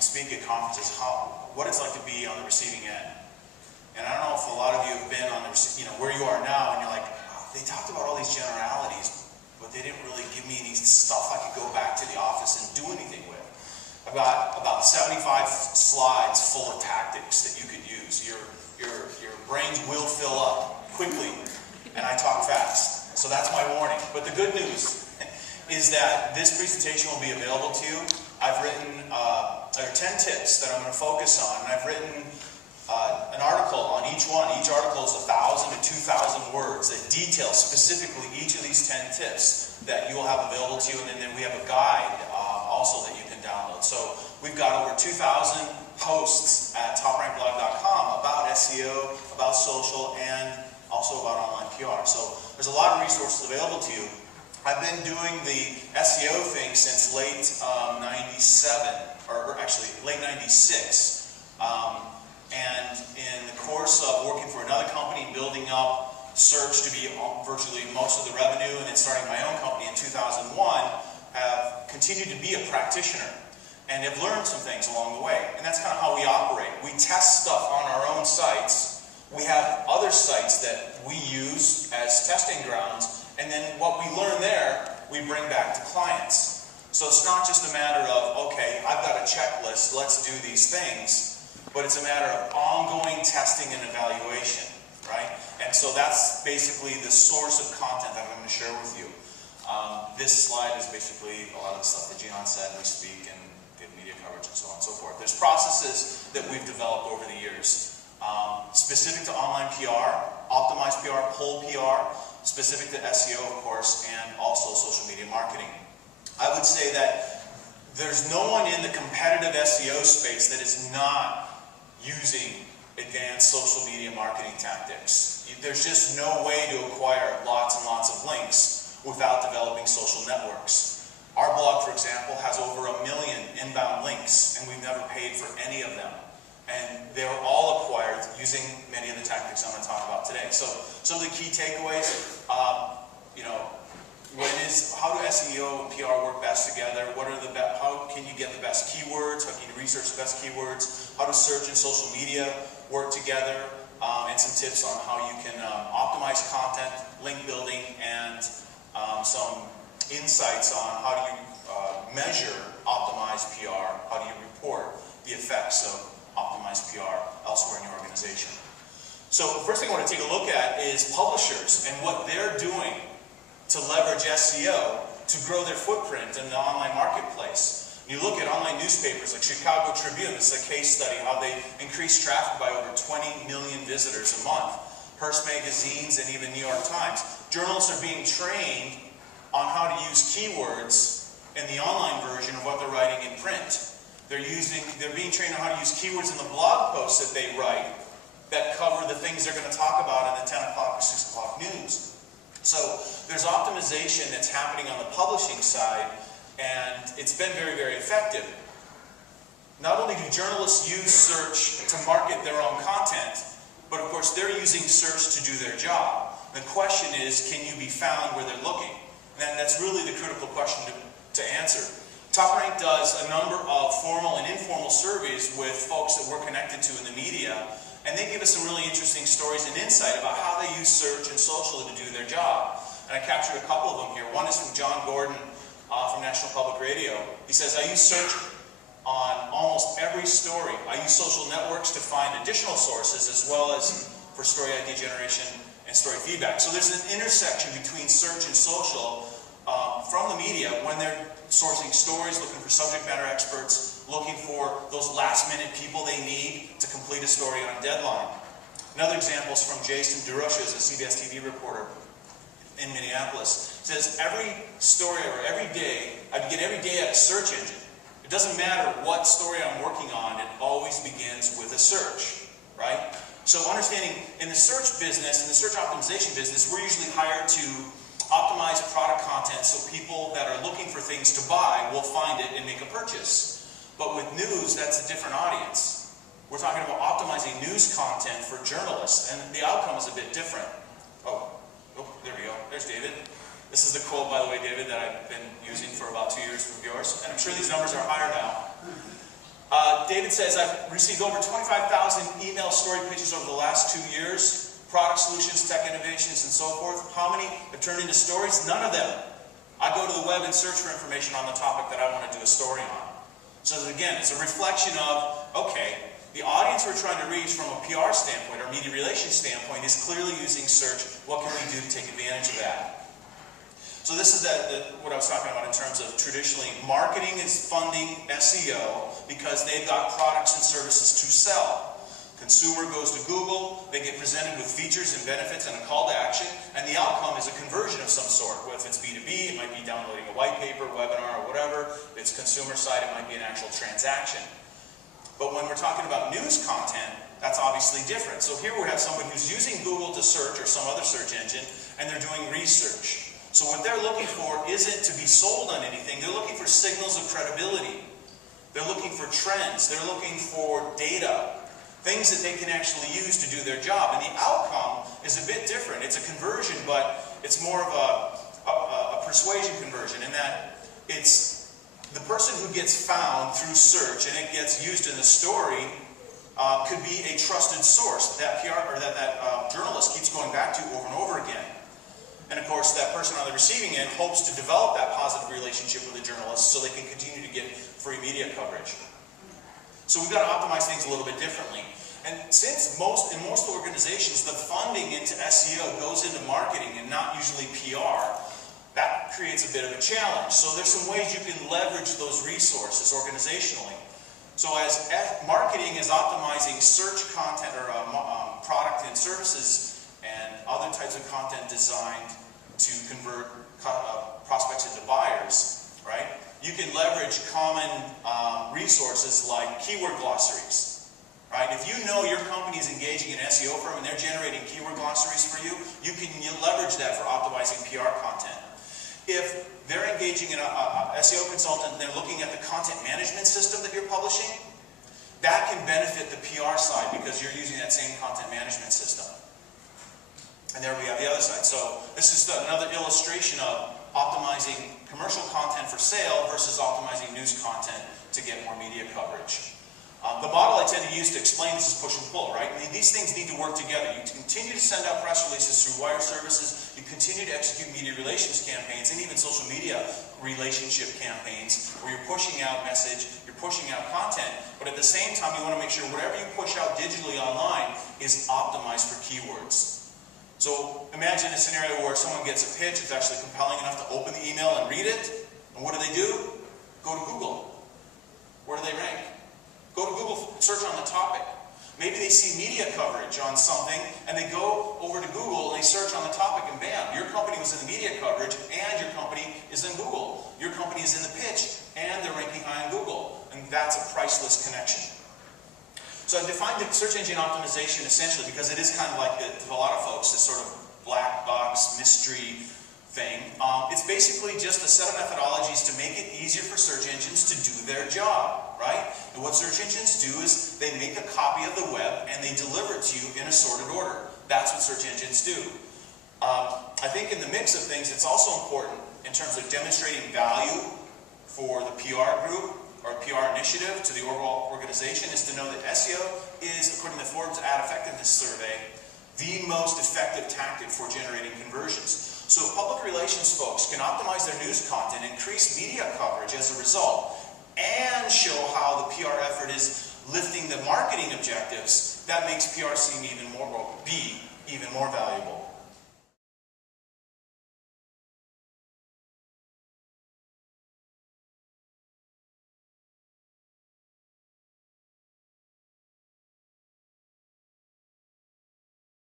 speak at conferences, what it's like to be on the receiving end. And I don't know if a lot of you have been on the, where you are now, and you're like, oh, they talked about all these generalities, but they didn't really give me any stuff I could go back to the office and do anything with. I've got about 75 slides full of tactics that you could use. Your brains will fill up quickly, and I talk fast. So that's my warning. But the good news is that this presentation will be available to you. I've written, there are 10 tips that I'm going to focus on, and I've written an article on each one. Each article is 1,000 to 2,000 words that detail specifically each of these 10 tips that you will have available to you, and then we have a guide also that you can download. So we've got over 2,000 posts at toprankblog.com about SEO, about social, and also about online PR. So there's a lot of resources available to you. I've been doing the SEO thing since late 97, or actually late 96. And in the course of working for another company, building up search to be virtually most of the revenue, and then starting my own company in 2001, have continued to be a practitioner and have learned some things along the way. And that's kind of how we operate. We test stuff on our own sites. We have other sites that we use as testing grounds, and then what we learn there, we bring back to clients. So it's not just a matter of, okay, I've got a checklist, let's do these things. But it's a matter of ongoing testing and evaluation, right? And so that's basically the source of content that I'm going to share with you. This slide is basically a lot of the stuff that Gian said. We speak and give media coverage and so on and so forth. There's processes that we've developed over the years. Specific to online PR, optimized PR, pull PR, specific to SEO, of course, and also social media marketing. I would say that there's no one in the competitive SEO space that is not using advanced social media marketing tactics. There's just no way to acquire lots and lots of links without developing social networks. Our blog, for example, has over 1 million inbound links, and we've never paid for any of them. And they were all acquired using many of the tactics I'm going to talk about today. So some of the key takeaways, how do SEO and PR work best together? How can you get the best keywords? How can you research the best keywords? How does search and social media work together? And some tips on how you can optimize content, link building, and some insights on how do you measure optimized PR? How do you report the effects of optimized PR elsewhere in your organization? So the first thing I want to take a look at is publishers and what they're doing to leverage SEO to grow their footprint in the online marketplace. You look at online newspapers like Chicago Tribune, this is a case study, how they increased traffic by over 20 million visitors a month. Hearst magazines and even New York Times. Journalists are being trained on how to use keywords in the online version of what they're writing in print. They're being trained on how to use keywords in the blog posts that they write that cover the things they're going to talk about in the 10 o'clock or 6 o'clock news. So there's optimization that's happening on the publishing side, and it's been very, very effective. Not only do journalists use search to market their own content, but of course they're using search to do their job. The question is, can you be found where they're looking? And that's really the critical question to answer. TopRank does a number of formal and informal surveys with folks that we're connected to in the media, and they give us some really interesting stories and insight about how they use search and social to do their job. And I captured a couple of them here. One is from John Gordon from National Public Radio. He says, I use search on almost every story. I use social networks to find additional sources as well as for story idea generation and story feedback. So there's an intersection between search and social from the media when they're sourcing stories, looking for subject matter experts, looking for those last-minute people they need to complete a story on a deadline. Another example is from Jason DeRocha, a CBS TV reporter in Minneapolis. He says, every story or every day, I begin every day at a search engine. It doesn't matter what story I'm working on, it always begins with a search, right? So understanding in the search business, in the search optimization business, we're usually hired to optimize product content so people that are looking for things to buy will find it and make a purchase. But with news, that's a different audience. We're talking about optimizing news content for journalists, and the outcome is a bit different. Oh, there we go. There's David. This is the quote, by the way, David, that I've been using for about 2 years from yours, and I'm sure these numbers are higher now. David says, I've received over 25,000 email story pitches over the last 2 years. Product solutions, tech innovations, and so forth. How many have turned into stories? None of them. I go to the web and search for information on the topic that I want to do a story on. So again, it's a reflection of, okay, the audience we're trying to reach from a PR standpoint or media relations standpoint is clearly using search. What can we do to take advantage of that? So this is what I was talking about in terms of traditionally, marketing is funding SEO because they've got products and services to sell. Consumer goes to Google, they get presented with features and benefits and a call to action, and the outcome is a conversion of some sort. Whether it's B2B, it might be downloading a white paper, webinar, or whatever. If it's consumer side, it might be an actual transaction. But when we're talking about news content, that's obviously different. So here we have someone who's using Google to search or some other search engine, and they're doing research. So what they're looking for isn't to be sold on anything. They're looking for signals of credibility. They're looking for trends. They're looking for data. Things that they can actually use to do their job. And the outcome is a bit different. It's a conversion, but it's more of a persuasion conversion in that it's the person who gets found through search and it gets used in the story could be a trusted source that PR or that journalist keeps going back to over and over again. And of course, that person on the receiving end hopes to develop that positive relationship with the journalist so they can continue to get free media coverage. So we've got to optimize things a little bit differently. And since in most organizations, the funding into SEO goes into marketing and not usually PR, that creates a bit of a challenge. So there's some ways you can leverage those resources organizationally. So as marketing is optimizing search content or product and services and other types of content designed to convert prospects into buyers, right? You can leverage common resources like keyword glossaries, right? If you know your company is engaging an SEO firm and they're generating keyword glossaries for you, you can leverage that for optimizing PR content. If they're engaging in a SEO consultant and they're looking at the content management system that you're publishing, that can benefit the PR side because you're using that same content management system. And there we have the other side. So this is another illustration of optimizing commercial content for sale versus optimizing news content to get more media coverage. The model I tend to use to explain this is push and pull, right? I mean, these things need to work together. You continue to send out press releases through wire services, you continue to execute media relations campaigns, and even social media relationship campaigns where you're pushing out message, you're pushing out content, but at the same time you want to make sure whatever you push out digitally online is optimized for keywords. So imagine a scenario where someone gets a pitch, it's actually compelling enough to open the email and read it, and what do? Go to Google. Where do they rank? Go to Google, search on the topic. Maybe they see media coverage on something, and they go over to Google and they search on the topic, and bam, your company was in the media coverage, and your company is in Google. Your company is in the pitch, and they're ranking high on Google. And that's a priceless connection. So I defined the search engine optimization essentially because it is kind of like, to a lot of folks, this sort of black box mystery thing. It's basically just a set of methodologies to make it easier for search engines to do their job, right? And what search engines do is they make a copy of the web and they deliver it to you in a sorted order. That's what search engines do. I think in the mix of things, it's also important in terms of demonstrating value for the PR group or PR initiative to the overall organization is to know that SEO is, according to the Forbes Ad Effectiveness Survey, the most effective tactic for generating conversions. So if public relations folks can optimize their news content, increase media coverage as a result, and show how the PR effort is lifting the marketing objectives, that makes PR seem even more, be even more valuable.